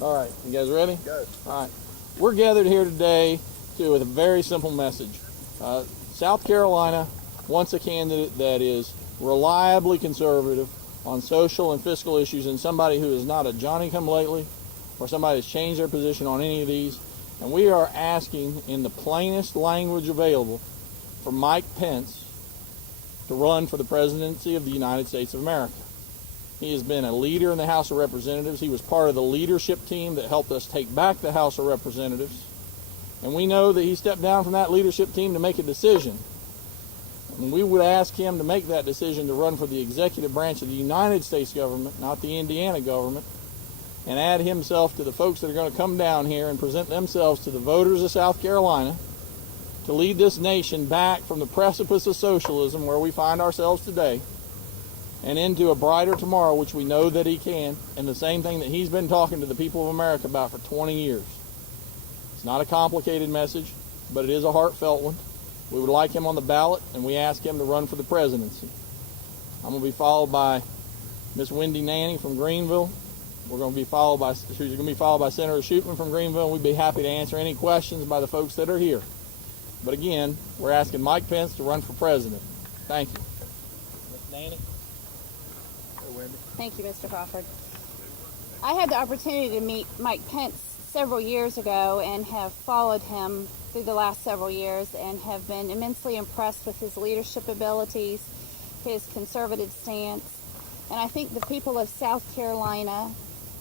All right, you guys ready? Go. All right. We're gathered here today with a very simple message. South Carolina wants a candidate that is reliably conservative on social and fiscal issues, and somebody who is not a Johnny-come-lately or somebody that's changed their position on any of these. And we are asking in the plainest language available for Mike Pence to run for the presidency of the United States of America. He has been a leader in the House of Representatives. He was part of the leadership team that helped us take back the House of Representatives. And we know that he stepped down from that leadership team to make a decision. And we would ask him to make that decision to run for the executive branch of the United States government, not the Indiana government, and add himself to the folks that are going to come down here and present themselves to the voters of South Carolina to lead this nation back from the precipice of socialism where we find ourselves today and into a brighter tomorrow, which we know that he can, and the same thing that he's been talking to the people of America about for 20 years. It's not a complicated message, but it is a heartfelt one. We would like him on the ballot, and we ask him to run for the presidency. I'm going to be followed by Miss Wendy Nanny from Greenville. She's going to be followed by Senator Shootman from Greenville, and we'd be happy to answer any questions by the folks that are here. But again, we're asking Mike Pence to run for president. Thank you. Miss Nanny. Thank you, Mr. Crawford. I had the opportunity to meet Mike Pence several years ago and have followed him through the last several years and have been immensely impressed with his leadership abilities, his conservative stance, and I think the people of South Carolina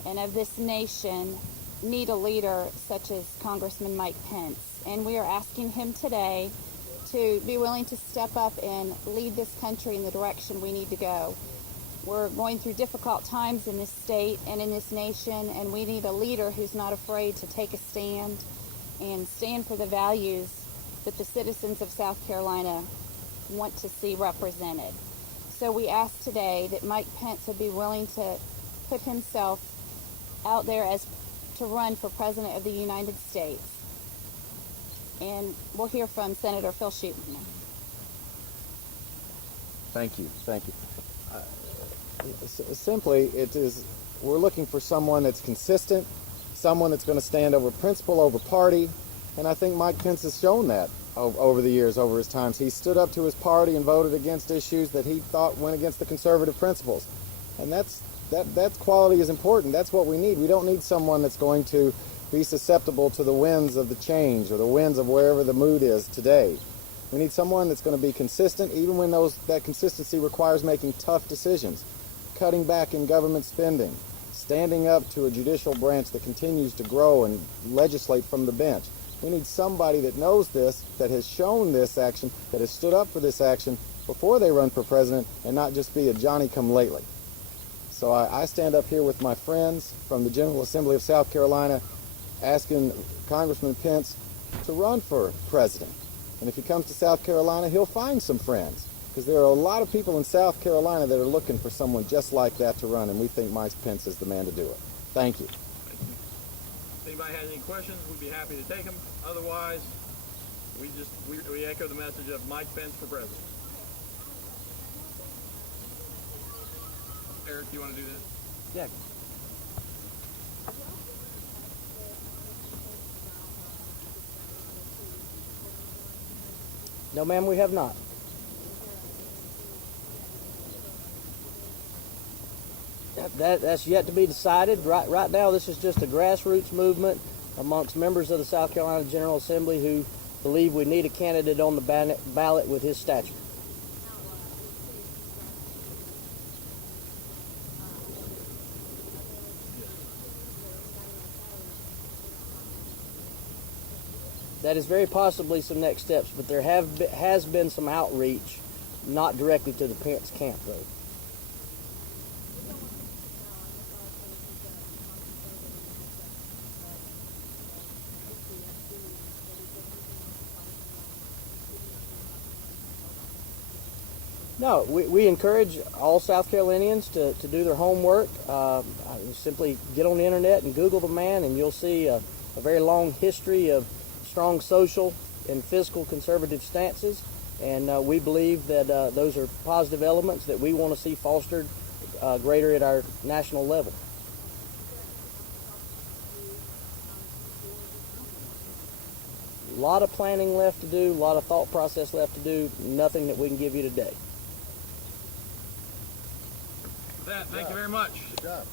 and of this nation need a leader such as Congressman Mike Pence. And we are asking him today to be willing to step up and lead this country in the direction we need to go. We're going through difficult times in this state and in this nation, and we need a leader who's not afraid to take a stand and stand for the values that the citizens of South Carolina want to see represented. So we ask today that Mike Pence would be willing to put himself out there as to run for President of the United States. And we'll hear from Senator Phil Shootman now. Thank you. Simply, we're looking for someone that's consistent, someone that's going to stand over principle, over party, and I think Mike Pence has shown that over the years, over his times. He stood up to his party and voted against issues that he thought went against the conservative principles, and that quality is important. That's what we need. We don't need someone that's going to be susceptible to the winds of the change or the winds of wherever the mood is today. We need someone that's going to be consistent, even when that consistency requires making tough decisions, cutting back in government spending, standing up to a judicial branch that continues to grow and legislate from the bench. We need somebody that knows this, that has shown this action, that has stood up for this action before they run for president, and not just be a Johnny-come-lately. So I stand up here with my friends from the General Assembly of South Carolina asking Congressman Pence to run for president. And if he comes to South Carolina, he'll find some friends, because there are a lot of people in South Carolina that are looking for someone just like that to run, and we think Mike Pence is the man to do it. Thank you. If anybody has any questions, we'd be happy to take them. Otherwise, we echo the message of Mike Pence for president. Eric, you want to do this? Yeah. No, ma'am, we have not. That's yet to be decided. Right now, this is just a grassroots movement amongst members of the South Carolina General Assembly who believe we need a candidate on the ballot with his stature. That is very possibly some next steps, but there has been some outreach, not directly to the Pence camp, though. No, we encourage all South Carolinians to do their homework. Simply get on the internet and Google the man, and you'll see a very long history of strong social and fiscal conservative stances, and we believe that those are positive elements that we want to see fostered greater at our national level. lot of planning left to do, a lot of thought process left to do, nothing that we can give you today. With that, thank you very much. Good job.